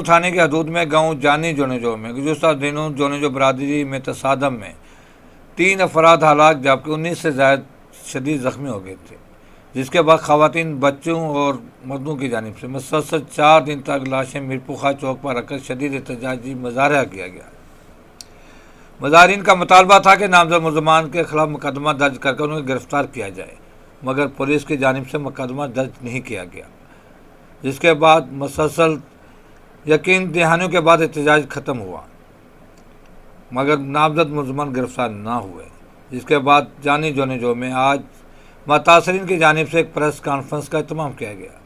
उठाने के हदूद में गांव जानी जोनेजो में गुज़श्ता दिनों जोनेजो बरादरी में तसादम में 3 अफराद हलाक जबकि 19 से ज़ायद शदीद ज़ख्मी हो गए थे, जिसके बाद ख़वातीन, बच्चों और मर्दों की जानिब से मुसलसल 4 दिन तक लाशें मीरपुखा चौक पर रखकर शदीद एहतजाजी मुजाहरा किया गया। मुजाहिरीन का मुतालबा था कि नामजद मुल्ज़मान के खिलाफ मुकदमा दर्ज करके उन्हें गिरफ्तार किया जाए, मगर पुलिस की जानिब से मुकदमा दर्ज नहीं किया गया, जिसके बाद मुसलसल यकीन दहानियों के बाद एहतजाज ख़त्म हुआ, मगर नामजद मुल्ज़मान गिरफ्तार ना हुए। जिसके बाद जानी जोनेजो में आज मुतासरीन की जानिब से एक प्रेस कॉन्फ्रेंस का एहतमाम किया गया।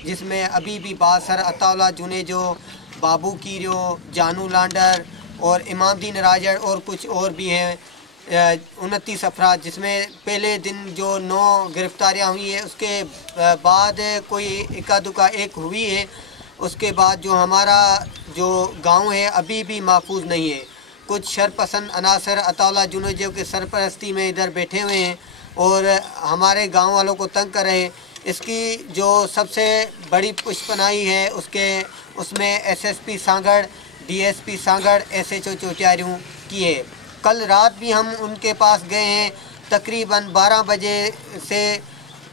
जिसमें अभी भी बासर अताउल्ला जोनेजो, बाबू कीरो, जानू लांडर और इमामदीन राजड़ और कुछ और भी हैं 29 अफराद, जिसमें पहले दिन जो 9 गिरफ्तारियाँ हुई है, उसके बाद कोई इक्का दुक्का एक हुई है। उसके बाद जो हमारा जो गांव है अभी भी महफूज नहीं है। कुछ शरपसंद अनासर अताउल्ला जोनेजो के सरपरस्ती में इधर बैठे हुए हैं और हमारे गांव वालों को तंग कर रहे हैं। इसकी जो सबसे बड़ी पुष्पनाई है उसमें SSP Sangad, DSP Sangad, SHO चोटियारियों की है। कल रात भी हम उनके पास गए हैं, तकरीबन 12 बजे से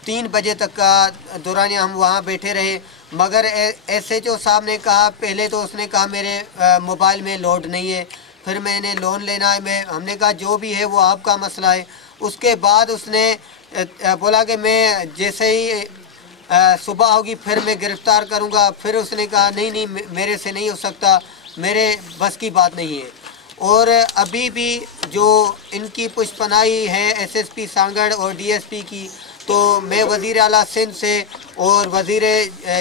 3 बजे तक का दौरान हम वहाँ बैठे रहे, मगर एसएचओ साहब ने कहा, पहले तो उसने कहा मेरे मोबाइल में लोड नहीं है, फिर मैंने लोन लेना है, हमने कहा जो भी है वो आपका मसला है। उसके बाद उसने बोला कि मैं जैसे ही सुबह होगी फिर मैं गिरफ़्तार करूंगा। फिर उसने कहा नहीं मेरे से नहीं हो सकता, मेरे बस की बात नहीं है। और अभी भी जो इनकी पुष्पनाई है एसएसपी सांगड़ और डीएसपी की, तो मैं वज़ीर आला सिंध से और वज़ीर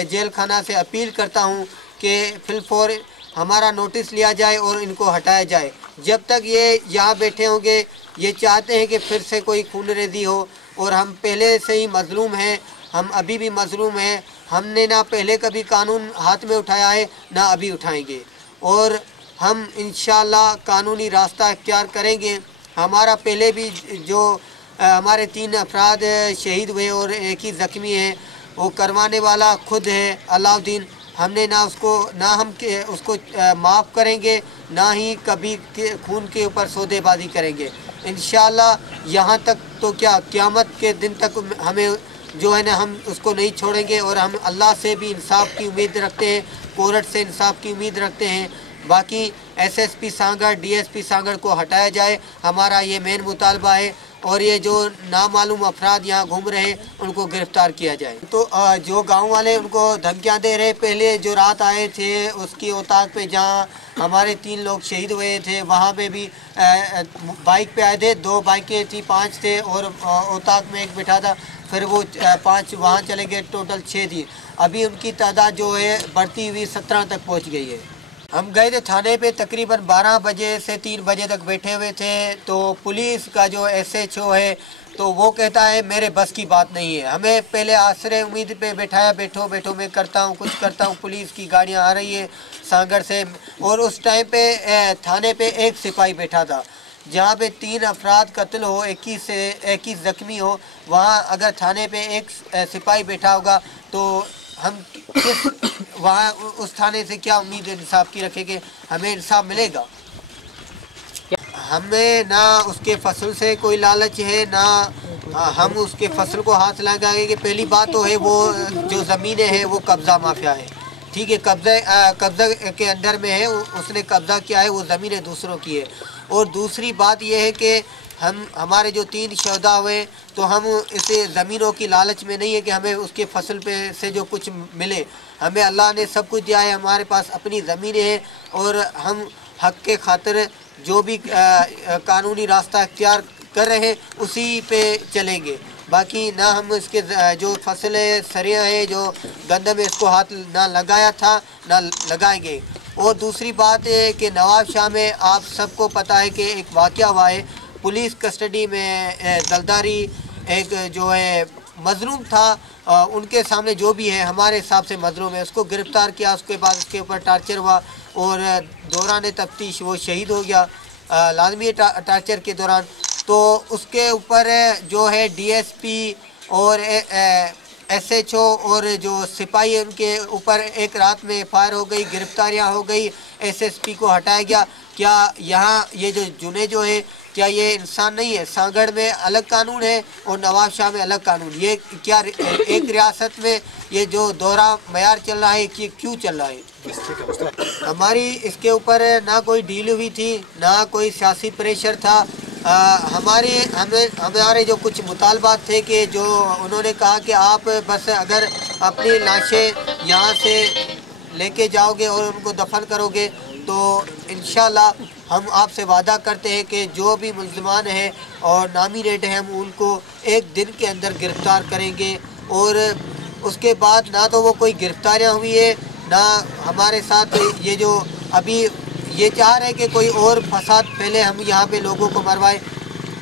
जेल खाना से अपील करता हूं कि फिलफौर हमारा नोटिस लिया जाए और इनको हटाया जाए। जब तक ये यहाँ बैठे होंगे, ये चाहते हैं कि फिर से कोई खूनरेज़ी हो, और हम पहले से ही मज़लूम हैं, हम अभी भी मज़लूम हैं। हमने ना पहले कभी कानून हाथ में उठाया है ना अभी उठाएंगे, और हम इंशाअल्लाह कानूनी रास्ता इख्तियार करेंगे। हमारा पहले भी जो हमारे 3 अफराद शहीद हुए और एक ही ज़ख्मी है, वो करवाने वाला खुद है अलाउद्दीन। हमने ना हम उसको माफ़ करेंगे, ना ही कभी खून के ऊपर सौदेबाजी करेंगे इंशाअल्लाह। यहाँ तक तो क्या, क़यामत के दिन तक हमें जो है ना, हम उसको नहीं छोड़ेंगे, और हम अल्लाह से भी इंसाफ की उम्मीद रखते हैं, कोर्ट से इंसाफ की उम्मीद रखते हैं। बाकी एसएसपी सांगड़, डीएसपी सांगड़ को हटाया जाए, हमारा ये मेन मुतालबा है, और ये जो नामालूम अफराद यहाँ घूम रहे हैं उनको गिरफ़्तार किया जाए। तो जो गांव वाले उनको धमकियाँ दे रहे, पहले जो रात आए थे उसकी औताक पे जहाँ हमारे 3 लोग शहीद हुए थे, वहाँ पे भी बाइक पे आए थे, 2 बाइकें थी, 5 थे, और औताक में एक बैठा था, फिर वो 5 वहाँ चले गए, टोटल 6 थी। अभी उनकी तादाद जो है बढ़ती हुई 17 तक पहुँच गई है। हम गए थे थाने पे, तकरीबन 12 बजे से 3 बजे तक बैठे हुए थे। तो पुलिस का जो एसएचओ है, तो वो कहता है मेरे बस की बात नहीं है। हमें पहले आसरे उम्मीद पे बैठाया, बैठो मैं करता हूँ, कुछ करता हूँ। पुलिस की गाड़ियाँ आ रही है सांगड़ से, और उस टाइम पे थाने पे एक सिपाही बैठा था। जहाँ पे 3 अफराद कत्ल हो, 21 ज़ख्मी हो, वहाँ अगर थाने पे एक सिपाही बैठा होगा तो हम किस वहाँ उस थाने से क्या उम्मीद इंसाफ की रखेंगे? हमें इंसाफ मिलेगा? हमें ना उसके फसल से कोई लालच है, ना हम उसके फसल को हाथ लगाएंगे। पहली बात तो है वो जो ज़मीनें हैं वो कब्ज़ा माफिया है, ठीक है, कब्ज़ा के अंडर में है, उसने कब्ज़ा किया है, वो ज़मीनें दूसरों की है। और दूसरी बात यह है कि हमारे जो 3 शहदा हुए, तो हम इसे ज़मीनों की लालच में नहीं है कि हमें उसके फसल पे से जो कुछ मिले। हमें अल्लाह ने सब कुछ दिया है, हमारे पास अपनी ज़मीनें हैं, और हम हक के खातिर जो भी कानूनी रास्ता इख्तियार कर रहे हैं उसी पे चलेंगे। बाकी ना हम इसके जो फसलें सरियाँ हैं जो गंदम में इसको हाथ ना लगाया था ना लगाएंगे। और दूसरी बात है कि नवाब शाह में आप सबको पता है कि एक वाक़या हुआ है, पुलिस कस्टडी में दलदारी एक जो है मजलूम था, उनके सामने जो भी है हमारे हिसाब से मजलूम है, उसको गिरफ़्तार किया, उसके बाद उसके ऊपर टार्चर हुआ और दौरान तफ्तीश वो शहीद हो गया लाजमी टार्चर के दौरान। तो उसके ऊपर जो है डीएसपी और एसएचओ और जो सिपाही है उनके ऊपर एक रात में फायर हो गई, गिरफ्तारियां हो गई, एसएसपी को हटाया गया। क्या यहाँ ये जो जुने जो है क्या ये इंसान नहीं है? सांगड़ में अलग कानून है और नवाब शाह में अलग कानून। ये क्या एक रियासत में ये जो दोहरा मयार चल रहा है कि क्यों चल रहा है? हमारी इसके ऊपर ना कोई डील हुई थी ना कोई सियासी प्रेशर था। हमारे जो कुछ मुतालबात थे कि जो उन्होंने कहा कि आप बस अगर अपनी लाशें यहाँ से लेके जाओगे और उनको दफन करोगे तो इंशाल्लाह हम आपसे वादा करते हैं कि जो भी मुल्ज़िमान हैं और नामिनेट हैं हम उनको एक दिन के अंदर गिरफ़्तार करेंगे। और उसके बाद ना तो वो कोई गिरफ्तारियाँ हुई है ना हमारे साथ ये जो अभी ये चाह रहे हैं कि कोई और फसाद फैले, हम यहाँ पे लोगों को मरवाए।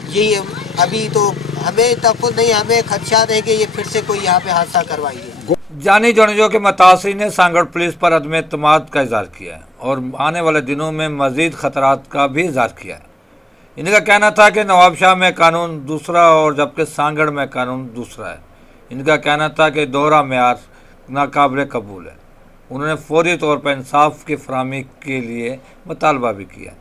यही अभी तो हमें तहफ़्फ़ुज़ नहीं, हमें खदशात है कि ये फिर से कोई यहाँ पे हादसा करवाएंगे। जानी जोनेजो के मुतासिरीन ने सांगड़ पुलिस पर अदम एतमाद का इज़हार किया है और आने वाले दिनों में मज़ीद ख़तरात का भी इज़हार किया है। इनका कहना था कि नवाब शाह में कानून दूसरा और जबकि सांगड़ में कानून दूसरा है। इनका कहना था कि दोहरा मेयार नाकाबिल कबूल है। उन्होंने फौरी तौर पर इंसाफ की फराहमी के लिए मुतालबा भी किया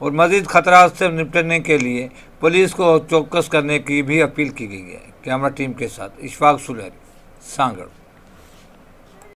और मज़ीद ख़तरात से निपटने के लिए पुलिस को चौकस करने की भी अपील की गई है। कैमरा टीम के साथ इशफाक सुलहरी, सांगड़।